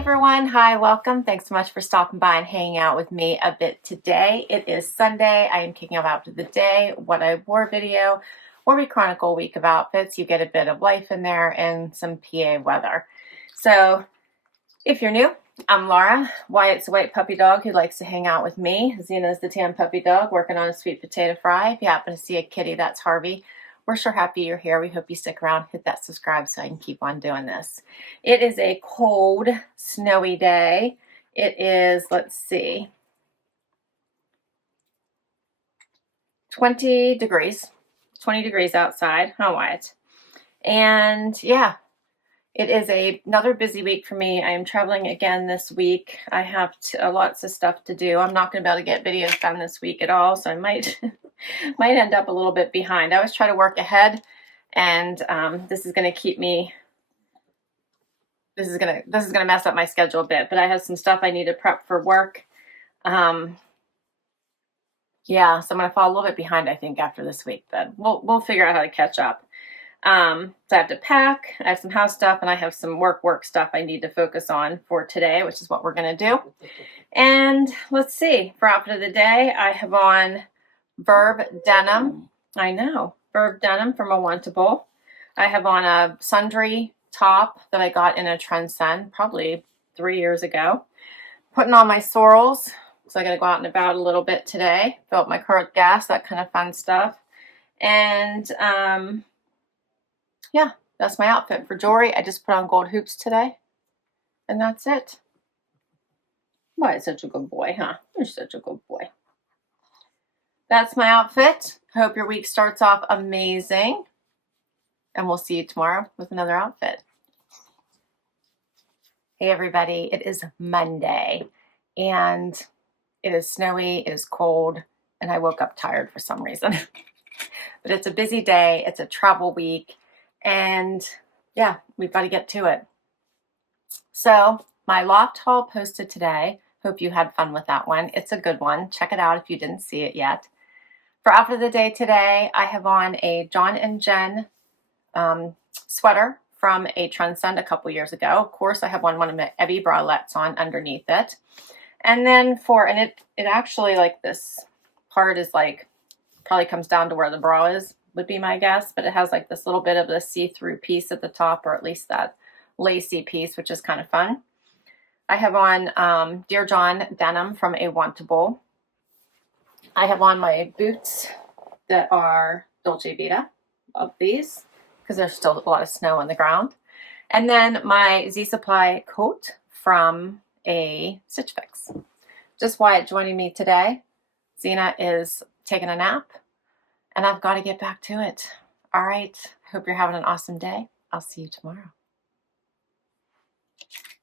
everyone, hi, welcome. Thanks so much for stopping by and hanging out with me a bit today. It is Sunday. I am kicking off after the day, what I wore video, where we chronicle a week of outfits. You get a bit of life in there and some PA weather. So if you're new, I'm Laura. Wyatt's a white puppy dog who likes to hang out with me. Zena's the tan puppy dog working on a sweet potato fry. If you happen to see a kitty, that's Harvey. We're sure happy you're here. We hope you stick around, hit that subscribe so I can keep on doing this. It is a cold, snowy day. It is, let's see, 20 degrees outside. Oh, Wyatt. And yeah, it is another busy week for me. I am traveling again this week. I have lots of stuff to do. I'm not going to be able to get videos done this week at all, so I might end up a little bit behind. I always try to work ahead, and this is going to keep me. This is going to mess up my schedule a bit. But I have some stuff I need to prep for work. Yeah, so I'm going to fall a little bit behind, I think, after this week. But we'll figure out how to catch up. So I have to pack, I have some house stuff, and I have some work stuff I need to focus on for today, which is what we're going to do. And let's see, for outfit of the day, I have on Verve denim. I know, Verve denim from a Wantable. I have on a Sundry top that I got in a Trendsend probably 3 years ago. Putting on my Sorels, so I got to go out and about a little bit today. Fill up my car with gas, that kind of fun stuff. And yeah, that's my outfit. For jewelry, I just put on gold hoops today. And that's it. Why, it's such a good boy, huh? You're such a good boy. That's my outfit. Hope your week starts off amazing. And we'll see you tomorrow with another outfit. Hey, everybody. It is Monday. And it is snowy, it is cold, and I woke up tired for some reason. But it's a busy day. It's a travel week. And yeah, we've got to get to it. So my loft haul posted today. Hope you had fun with that one. It's a good one. Check it out if you didn't see it yet. For outfit of the day today, I have on a John and Jenn sweater from a Trendsend a couple years ago. Of course, I have on one of my Ebi bralettes on underneath it. And then it actually, like, this part is like, probably comes down to where the bra is, would be my guess, but it has like this little bit of the see-through piece at the top, or at least that lacy piece, which is kind of fun. I have on Dear John denim from a Wantable. I have on my boots that are Dolce Vita. Love these because there's still a lot of snow on the ground. And then my Z Supply coat from a Stitch Fix. Just Wyatt joining me today. Zena is taking a nap. And I've got to get back to it. All right. Hope you're having an awesome day. I'll see you tomorrow.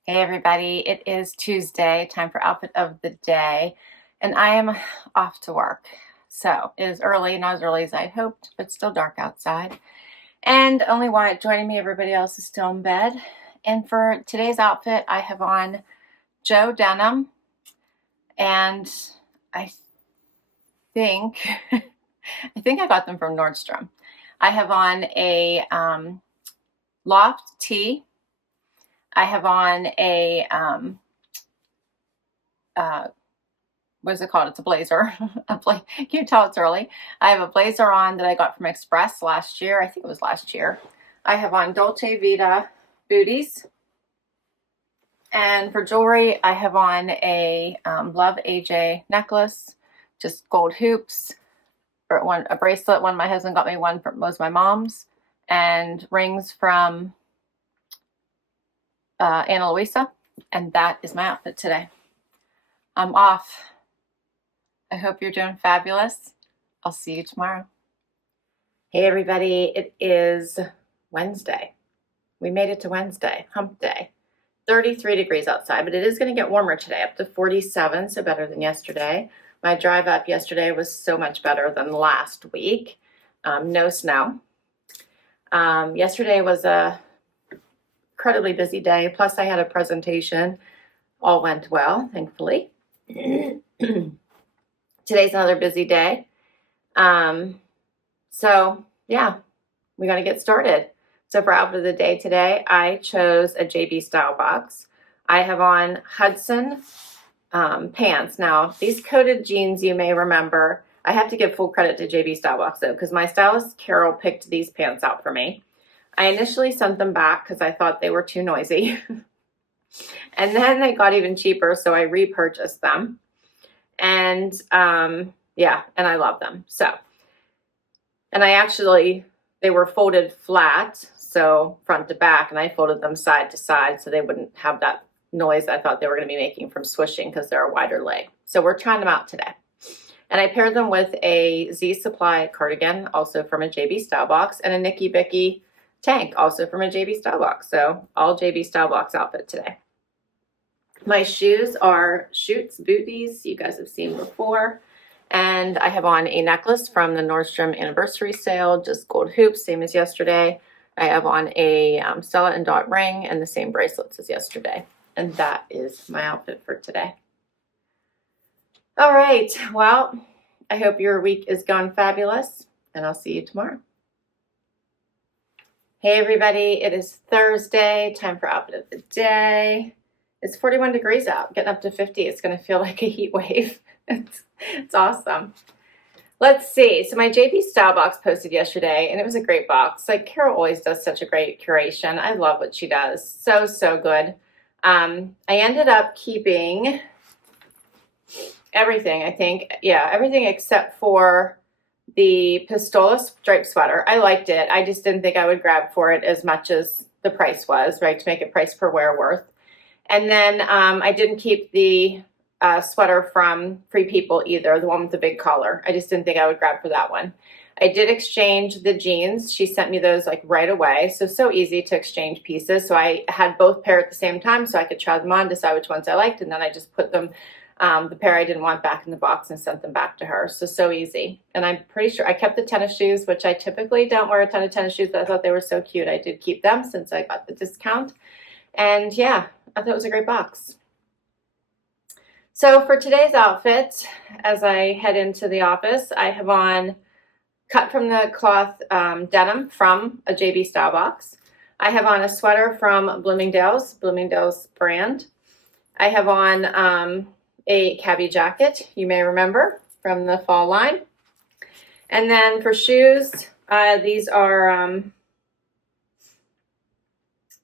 Hey, everybody. It is Tuesday. Time for outfit of the day. And I am off to work. So it is early. Not as early as I hoped, but still dark outside. And only Wyatt joining me. Everybody else is still in bed. And for today's outfit, I have on Joe denim. And I think I got them from Nordstrom. I have on a loft tee. I have on a, what is it called? It's a blazer. Can you tell it's early? I have a blazer on that I got from Express last year. I think it was last year. I have on Dolce Vita booties. And for jewelry, I have on a Love AJ necklace, just gold hoops. A bracelet. One my husband got me, one was my mom's, and rings from Ana Luisa. And that is my outfit today. I'm off. I hope you're doing fabulous. I'll see you tomorrow. Hey, everybody. It is Wednesday. We made it to Wednesday, hump day. 33 degrees outside, but it is going to get warmer today, up to 47, so better than yesterday. My drive up yesterday was so much better than last week. No snow. Yesterday was a incredibly busy day. Plus I had a presentation. All went well, thankfully. Today's another busy day. So yeah, we got to get started. So for outfit of the day today, I chose a JB Stylebox. I have on Hudson pants. Now, these coated jeans, you may remember, I have to give full credit to JB Stylebox though, because my stylist Carol picked these pants out for me. I initially sent them back because I thought they were too noisy. And then they got even cheaper, so I repurchased them. And yeah, and I love them. So, and they were folded flat, so front to back, and I folded them side to side so they wouldn't have that noise I thought they were going to be making from swishing because they're a wider leg. So we're trying them out today. And I paired them with a Z Supply cardigan, also from a JB Stylebox, and a Nikibiki tank, also from a JB Stylebox. So all JB Stylebox outfit today. My shoes are Schutz booties, you guys have seen before. And I have on a necklace from the Nordstrom anniversary sale, just gold hoops, same as yesterday. I have on a Stella Dot ring and the same bracelets as yesterday. And that is my outfit for today. All right, well, I hope your week is going fabulous, and I'll see you tomorrow. Hey everybody, it is Thursday, time for outfit of the day. It's 41 degrees out, getting up to 50. It's gonna feel like a heat wave. It's awesome. Let's see, so my JB Stylebox posted yesterday, and it was a great box. Like, Carol always does such a great curation. I love what she does, so good. I ended up keeping everything, I think. Yeah, everything except for the Pistola striped sweater. I liked it. I just didn't think I would grab for it as much as the price was, right, to make it price per wear worth. And then I didn't keep the sweater from Free People either, the one with the big collar. I just didn't think I would grab for that one. I did exchange the jeans. She sent me those like right away. So easy to exchange pieces. So I had both pair at the same time so I could try them on, decide which ones I liked, and then I just put them, the pair I didn't want, back in the box and sent them back to her. So easy. And I'm pretty sure I kept the tennis shoes, which I typically don't wear a ton of tennis shoes, but I thought they were so cute. I did keep them since I got the discount. And yeah, I thought it was a great box. So for today's outfit, as I head into the office, I have on cut from the cloth denim from a JB Stylebox. I have on a sweater from Bloomingdale's brand. I have on a Cabi jacket, you may remember, from the fall line. And then for shoes, these are, I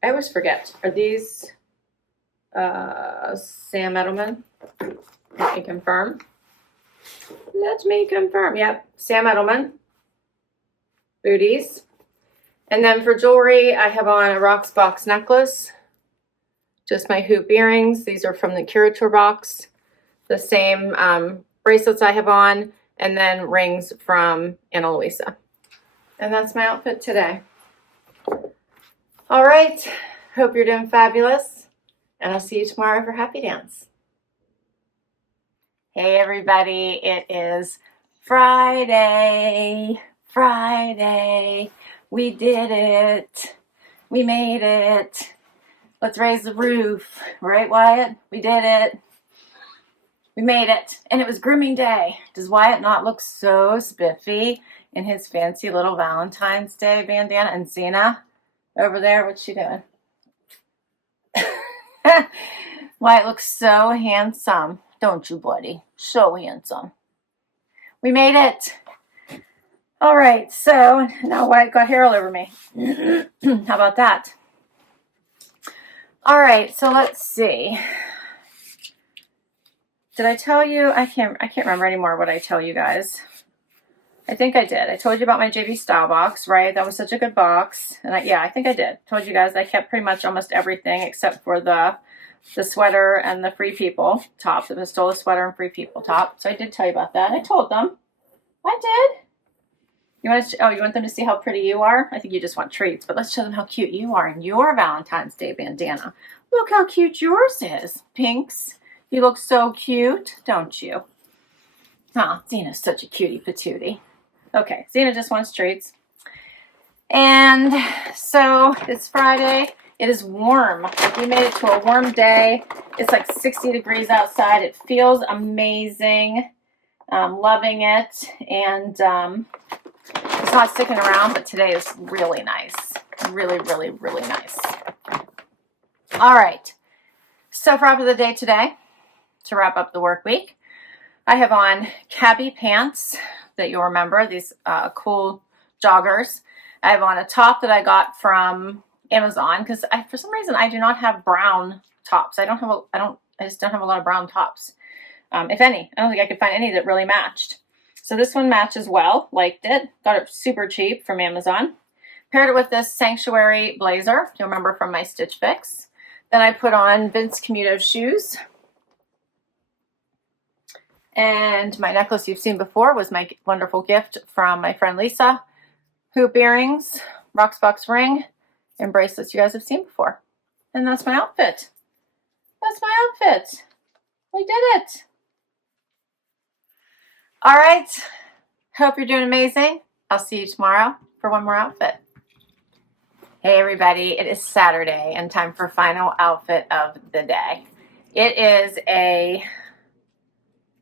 always forget, are these Sam Edelman? Let me confirm. Yep, Sam Edelman booties. And then for jewelry, I have on a Rocksbox necklace, just my hoop earrings. These are from the Curator box. The same bracelets I have on, and then rings from Ana Luisa. And that's my outfit today. All right, hope you're doing fabulous, and I'll see you tomorrow for Happy Dance. Hey everybody, it is Friday. We did it. We made it. Let's raise the roof. Right, Wyatt? We did it. We made it. And it was grooming day. Does Wyatt not look so spiffy in his fancy little Valentine's Day bandana? And Zena over there, what's she doing? Wyatt looks so handsome. Don't you, buddy? So handsome. We made it. All right, so now Wyatt got hair all over me. How about that? All right, so let's see. Did I tell you? I can't remember anymore what I tell you guys. I think I did. I told you about my JB Stylebox, right? That was such a good box. And I think I did. Told you guys I kept pretty much almost everything except for the sweater and the Free People top, the Pistola sweater and Free People top. So I did tell you about that. I told them. I did. You want them to see how pretty you are? I think you just want treats, but let's show them how cute you are in your Valentine's Day bandana. Look how cute yours is. Pinks. You look so cute, don't you? Oh, Zena's such a cutie patootie. Okay, Zena just wants treats. And so it's Friday. It is warm. We made it to a warm day. It's like 60 degrees outside. It feels amazing. I'm loving it. And it's not sticking around, but today is really nice. Really, really, really nice. All right. So for wrap of the day today, to wrap up the work week, I have on Cabi pants that you'll remember, these cool joggers. I have on a top that I got from Amazon because for some reason I do not have brown tops. I just don't have a lot of brown tops. If any, I don't think I could find any that really matched. So this one matches well, liked it, got it super cheap from Amazon. Paired it with this Sanctuary blazer, you'll remember from my Stitch Fix. Then I put on Vince Camuto shoes. And my necklace you've seen before was my wonderful gift from my friend Lisa. Hoop earrings, Rocksbox ring, and bracelets you guys have seen before. And that's my outfit. That's my outfit. We did it. All right. Hope you're doing amazing. I'll see you tomorrow for one more outfit. Hey everybody, it is Saturday and time for final outfit of the day. It is a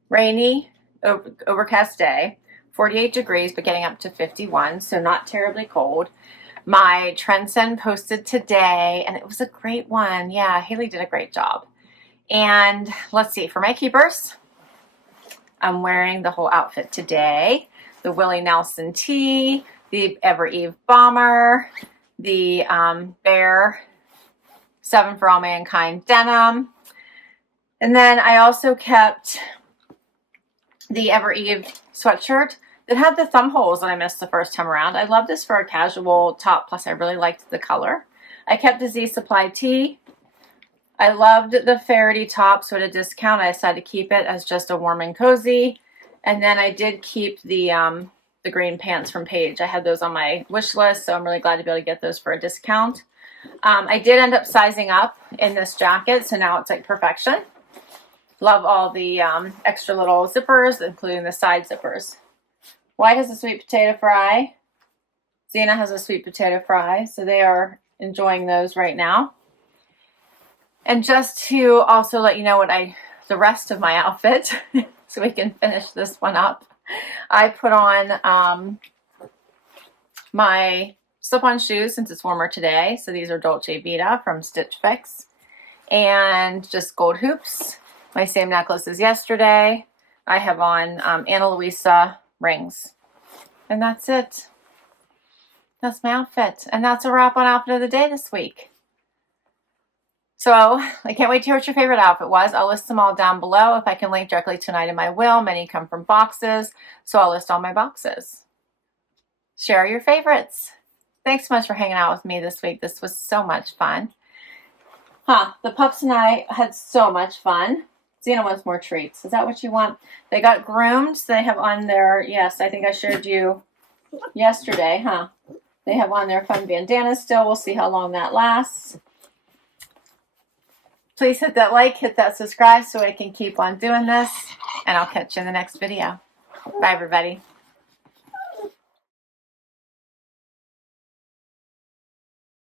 rainy, overcast day, 48 degrees, but getting up to 51, so not terribly cold. My Trendsend posted today, and it was a great one. Yeah, Haley did a great job. And let's see, for my keepers, I'm wearing the whole outfit today. The Willie Nelson tee, the Ever Eve bomber, the Bear 7 for All Mankind denim. And then I also kept the Ever Eve sweatshirt that had the thumb holes that I missed the first time around. I love this for a casual top, plus I really liked the color. I kept the Z Supply tee. I loved the Faraday top, so at a discount I decided to keep it as just a warm and cozy. And then I did keep the green pants from Paige. I had those on my wish list, so I'm really glad to be able to get those for a discount. I did end up sizing up in this jacket, so now it's like perfection. Love all the extra little zippers, including the side zippers. White has a sweet potato fry. Zena has a sweet potato fry, so they are enjoying those right now. And just to also let you know what the rest of my outfit, so we can finish this one up, I put on my slip-on shoes since it's warmer today. So these are Dolce Vita from Stitch Fix, and just gold hoops. My same necklace as yesterday. I have on Ana Luisa rings. And that's it. That's my outfit. And that's a wrap on outfit of the day this week. So I can't wait to hear what your favorite outfit was. I'll list them all down below. If I can link directly to an item, I will. Many come from boxes, so I'll list all my boxes. Share your favorites. Thanks so much for hanging out with me this week. This was so much fun. The pups and I had so much fun. Zena wants more treats. Is that what you want? They got groomed. So they have on their, yes, I think I showed you yesterday, They have on their fun bandanas still. We'll see how long that lasts. Please hit that like, hit that subscribe so I can keep on doing this. And I'll catch you in the next video. Bye, everybody.